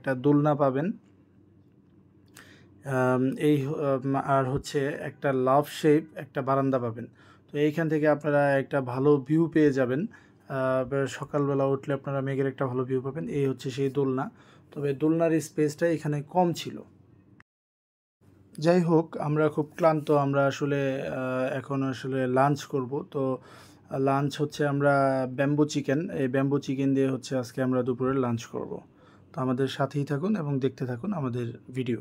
একটা দোলনা পাবেন, এই আর হচ্ছে একটা লাভ শেপ একটা বারান্দা পাবেন। তো এইখান থেকে আপনারা একটা ভালো ভিউ পেয়ে যাবেন। সকালবেলা উঠলে আপনারা মেঘের একটা ভালো ভিউ পাবেন। এই হচ্ছে সেই দোলনা। তবে দোলনার স্পেসটা এখানে কম ছিল। যাই হোক, আমরা খুব ক্লান্ত। আমরা আসলে এখন আসলে লাঞ্চ করব। তো লাঞ্চ হচ্ছে আমরা ব্যাম্বু চিকেন, এই ব্যাম্বু চিকেন দিয়ে হচ্ছে আজকে আমরা দুপুরে লাঞ্চ করব। তো আমাদের সাথেই থাকুন এবং দেখতে থাকুন আমাদের ভিডিও।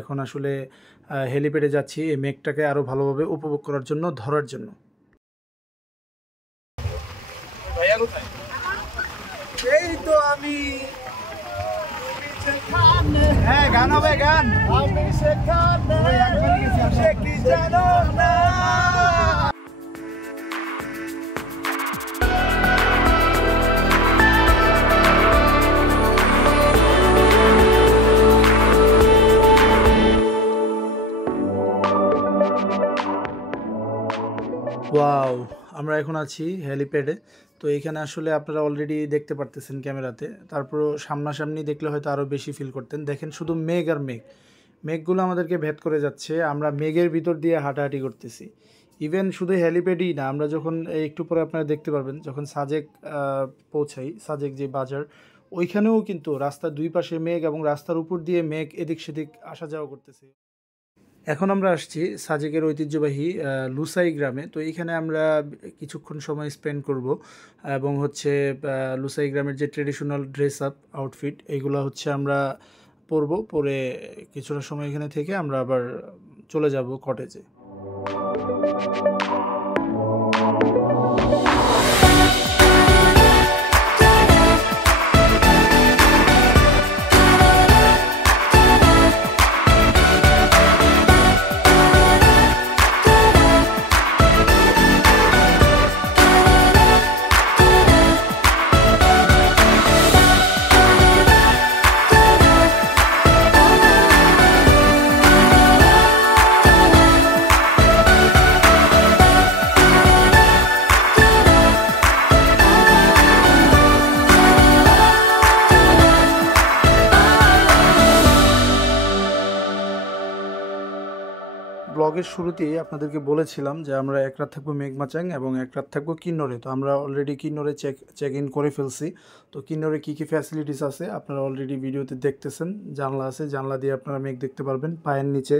এখন আসলে হেলিপ্যাডে যাচ্ছি এই মেঘটাকে আরো ভালোভাবে উপভোগ করার জন্য, ধরার জন্য। এই তো আমি, হ্যাঁ গান হবে, গান আমি সেখানে কি জানো না। ওয়াও, আমরা এখন আছি হেলিপ্যাডে। তো এইখানে আসলে আপনারা অলরেডি দেখতে পারতেছেন ক্যামেরাতে, তারপরও সামনাসামনি দেখলে হয়তো আরও বেশি ফিল করতেন। দেখেন শুধু মেঘ আর মেঘ, মেঘগুলো আমাদেরকে ভেদ করে যাচ্ছে, আমরা মেঘের ভিতর দিয়ে হাঁটাহাঁটি করতেছি। ইভেন শুধু হেলিপ্যাডই না, আমরা যখন একটু পরে আপনারা দেখতে পারবেন যখন সাজেক পৌঁছাই, সাজেক যে বাজার, ওইখানেও কিন্তু রাস্তার দুই পাশে মেঘ এবং রাস্তার উপর দিয়ে মেঘ এদিক সেদিক আসা যাওয়া করতেছে। এখন আমরা আসছি সাজেকের ঐতিহ্যবাহী লুসাই গ্রামে। তো এইখানে আমরা কিছুক্ষণ সময় স্পেন্ড করব এবং হচ্ছে লুসাই গ্রামের যে ট্রেডিশনাল ড্রেস আপ আউটফিট এইগুলো হচ্ছে আমরা পরবো, পরে কিছুটা সময় এখানে থেকে আমরা আবার চলে যাব কটেজে। ব্লগের শুরুতেই আপনাদেরকে বলেছিলাম যে আমরা এক রাত থাকবো মেঘমাচাং এবং এক রাত থাকবো কিন্নরে। তো আমরা অলরেডি কিন্নরে চেক ইন করে ফেলছি। তো কিন্নরে কী কী ফ্যাসিলিটিস আছে আপনারা অলরেডি ভিডিওতে দেখতেছেন। জানলা আছে, জানলা দিয়ে আপনারা মেঘ দেখতে পারবেন। পায়ের নিচে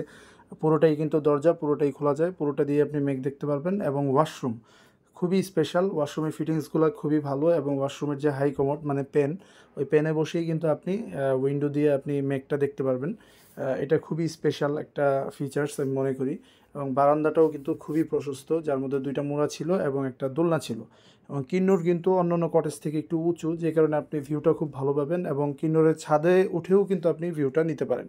পুরোটাই কিন্তু দরজা, পুরোটাই খোলা যায়, পুরোটা দিয়ে আপনি মেঘ দেখতে পারবেন। এবং ওয়াশরুম খুবই স্পেশাল, ওয়াশরুমের ফিটিংসগুলো খুবই ভালো এবং ওয়াশরুমের যে হাই কমোড মানে পেন, ওই পেনে বসেই কিন্তু আপনি উইন্ডো দিয়ে আপনি মেঘটা দেখতে পারবেন। এটা খুবই স্পেশাল একটা ফিচার্স আমি মনে করি। এবং বারান্দাটাও কিন্তু খুবই প্রশস্ত, যার মধ্যে দুইটা মোড়া ছিল এবং একটা দোলনা ছিল। এবং কিন্নর কিন্তু অন্যান্য কটেজ থেকে একটু উঁচু, যে কারণে আপনি ভিউটা খুব ভালো পাবেন এবং কিন্নরের ছাদে উঠেও কিন্তু আপনি ভিউটা নিতে পারেন।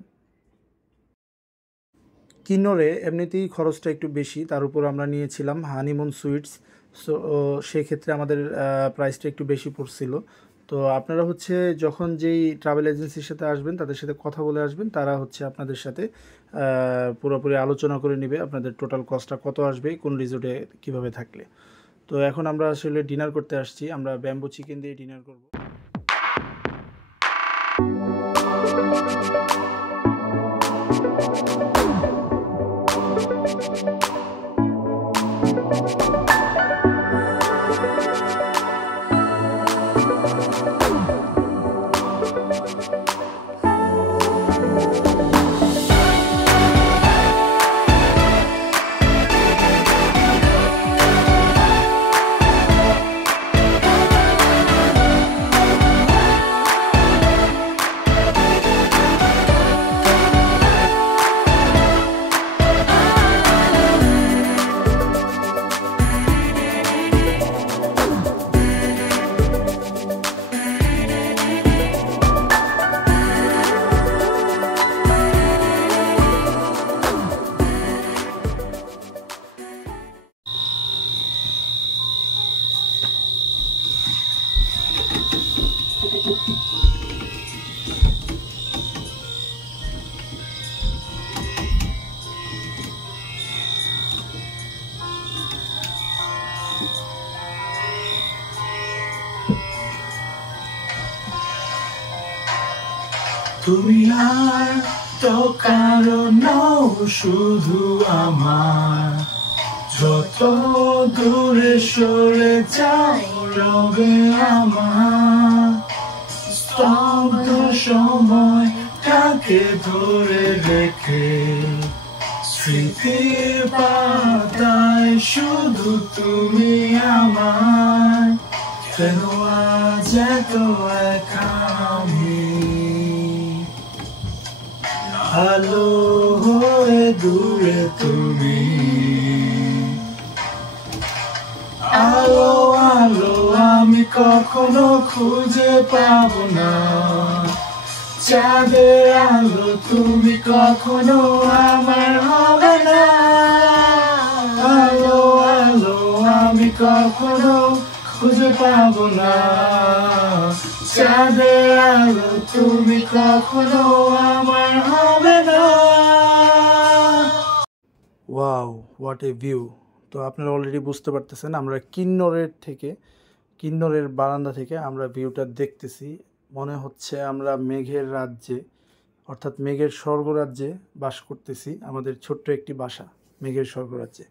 কিন্নরে এমনিতেই খরচটা একটু বেশি, তার উপর আমরা নিয়েছিলাম হানিমুন সুইটস। সো সেক্ষেত্রে আমাদের প্রাইসটা একটু বেশি পড়ছিল। তো আপনারা হচ্ছে যখন যেই ট্রাভেল এজেন্সির সাথে আসবেন তাদের সাথে কথা বলে আসবেন, তারা হচ্ছে আপনাদের সাথে পুরোপুরি আলোচনা করে নেবে আপনাদের টোটাল কস্টটা কত আসবে কোন রিসোর্টে কীভাবে থাকলে। তো এখন আমরা আসলে ডিনার করতে আসছি, আমরা ব্যাম্বো চিকেন দিয়ে ডিনার করব। তুমি আর তো কারো নও, শুধু আমার। যত দূরে সরে যাও রবে আমার। স্তব্ধ সময়টাকে ধরে রেখে স্মৃতির পাতায় শুধু তুমি আমার। কেন আজ এত একা আমি? আলো হয়ে দূরে তুমি, আলো আলো আমি কখনো খুঁজে পাবো না। চাঁদের আলো তুমি কখনো আমার হবে না। আলো আলো আমি কখনো খুঁজে পাবো না। চাঁদের আলো তুমি কখনো আমার হবে না। Wow, what a view! তো আপনারা অলরেডি বুঝতে পারতেছেন আমরা কিন্নরের বারান্দা থেকে আমরা ভিউটা দেখতেছি। মনে হচ্ছে আমরা মেঘের রাজ্যে, অর্থাৎ মেঘের স্বর্গরাজ্যে বাস করতেছি। আমাদের ছোট্ট একটি বাসা মেঘের স্বর্গরাজ্যে।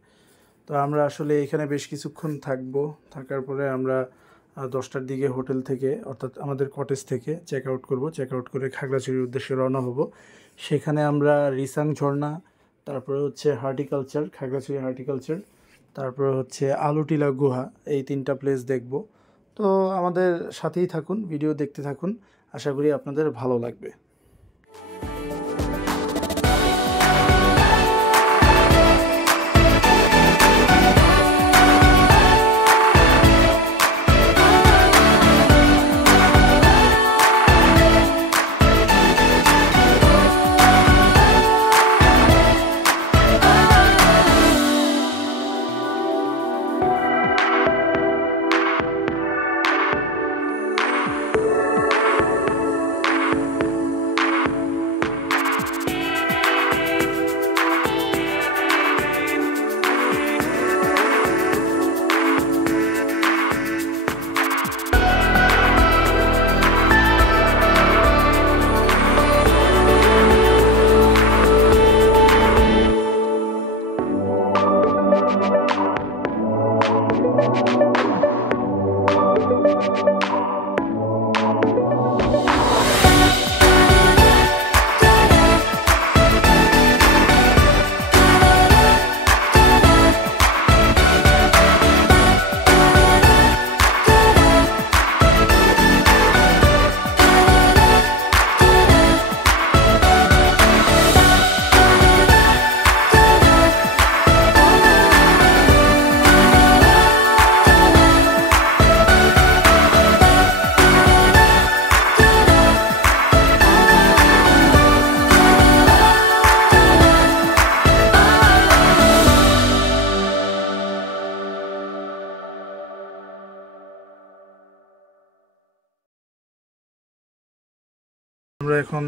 তো আমরা আসলে এখানে বেশ কিছুক্ষণ থাকবো। থাকার পরে আমরা 10টার দিকে হোটেল থেকে, অর্থাৎ আমাদের কটেজ থেকে চেক আউট করবো। চেক আউট করে খাগড়াছড়ির উদ্দেশ্যে রওনা হব। সেখানে আমরা রিসাং ঝর্ণা, তারপরে হচ্ছে হর্টিকালচার, খাগড়াছড়ি হর্টিকালচার, তারপরে হচ্ছে আলুটিলা গুহা। এই 3টা প্লেস দেখব। তো আমাদের সাথেই থাকুন, ভিডিও দেখতে থাকুন, আশা করি আপনাদের ভালো লাগবে। আমরা এখন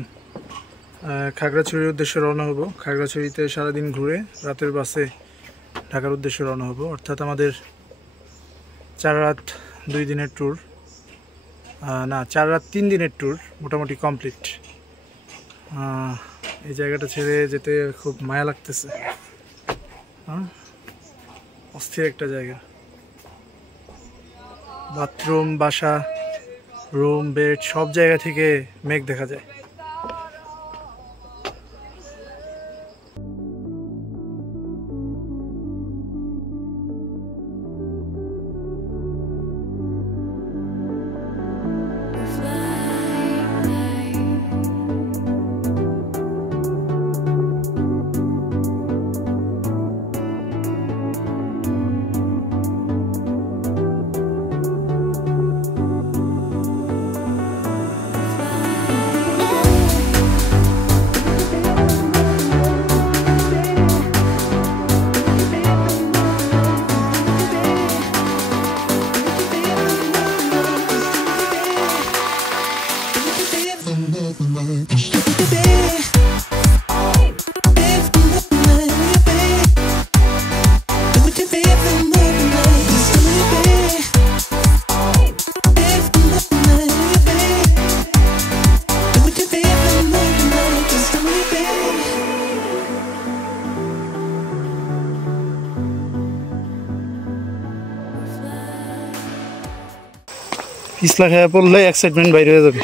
খাগড়াছড়ির উদ্দেশ্যে রওনা হব। খাগড়াছড়িতে সারাদিন ঘুরে রাতের বাসে ঢাকার উদ্দেশ্যে রওনা হব। অর্থাৎ আমাদের 4 রাত 2 দিনের ট্যুর, না 4 রাত 3 দিনের ট্যুর মোটামুটি কমপ্লিট। এই জায়গাটা ছেড়ে যেতে খুব মায়া লাগতেছে। অস্থির একটা জায়গা, বাথরুম, বাসা, রুম, বেড সব জায়গা থেকে মেঘ দেখা যায়। পিছলা খেয়ে পড়লে এক্সাইটমেন্ট বাইরে হয়ে যাবে।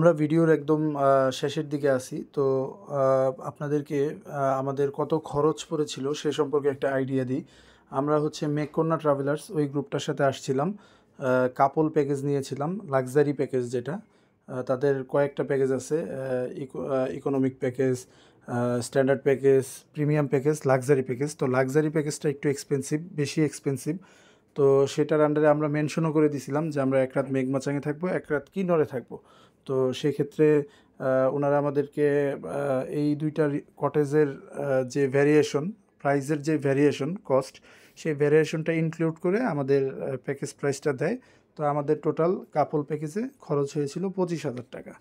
আমরা ভিডিওর একদম শেষের দিকে আছি। তো আপনাদেরকে আমাদের কত খরচ পড়েছিল সে সম্পর্কে একটা আইডিয়া দিই। আমরা হচ্ছে মেঘকন্যা ট্রাভেলার্স ওই গ্রুপটার সাথে আসছিলাম। কাপল প্যাকেজ নিয়েছিলাম, লাক্সারি প্যাকেজ যেটা। তাদের কয়েকটা প্যাকেজ আছে, economic package, standard package, premium package, luxury package. তো লাক্সারি প্যাকেজটা একটু এক্সপেন্সিভ, বেশি এক্সপেন্সিভ। তো সেটার আন্ডারে আমরা মেনশনও করে দিছিলাম যে আমরা এক রাত মেঘমাচাঙে থাকবো, এক রাত কিন্নরে থাকবো। তো সেক্ষেত্রে ওনারা আমাদেরকে এই দুইটা কটেজের যে ভ্যারিয়েশন, প্রাইসের যে ভ্যারিয়েশন কস্ট, সেই ভ্যারিয়েশনটা ইনক্লুড করে আমাদের প্যাকেজ প্রাইসটা দেয়। তো আমাদের টোটাল কাপল প্যাকেজে খরচ হয়েছিল 25,000 টাকা।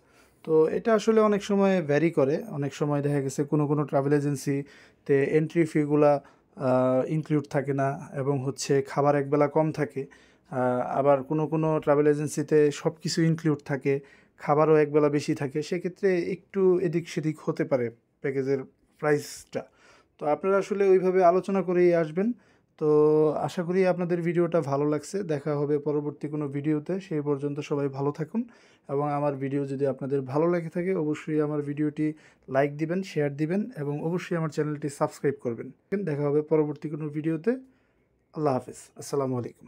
তো এটা আসলে অনেক সময় ভ্যারি করে, অনেক সময় দেখা গেছে কোনো কোনো ট্রাভেল এজেন্সিতে এন্ট্রি ফিগুলা ইনক্লুড থাকে না এবং হচ্ছে খাবার একবেলা কম থাকে। আবার কোনো কোনো ট্রাভেল এজেন্সিতে সব কিছু ইনক্লুড থাকে, খাবারও একবেলা বেশি থাকে। সেক্ষেত্রে একটু এদিক সেদিক হতে পারে প্যাকেজের প্রাইসটা। তো আপনারা আসলে ওইভাবে আলোচনা করেই আসবেন। তো আশা করি আপনাদের ভিডিওটা ভালো লাগছে। দেখা হবে পরবর্তী কোনো ভিডিওতে। সেই পর্যন্ত সবাই ভালো থাকুন এবং আমার ভিডিও যদি আপনাদের ভালো লেগে থাকে অবশ্যই আমার ভিডিওটি লাইক দিবেন, শেয়ার দিবেন এবং অবশ্যই আমার চ্যানেলটি সাবস্ক্রাইব করবেন। দেখা হবে পরবর্তী কোনো ভিডিওতে। আল্লাহ হাফেজ। আসসালামু আলাইকুম।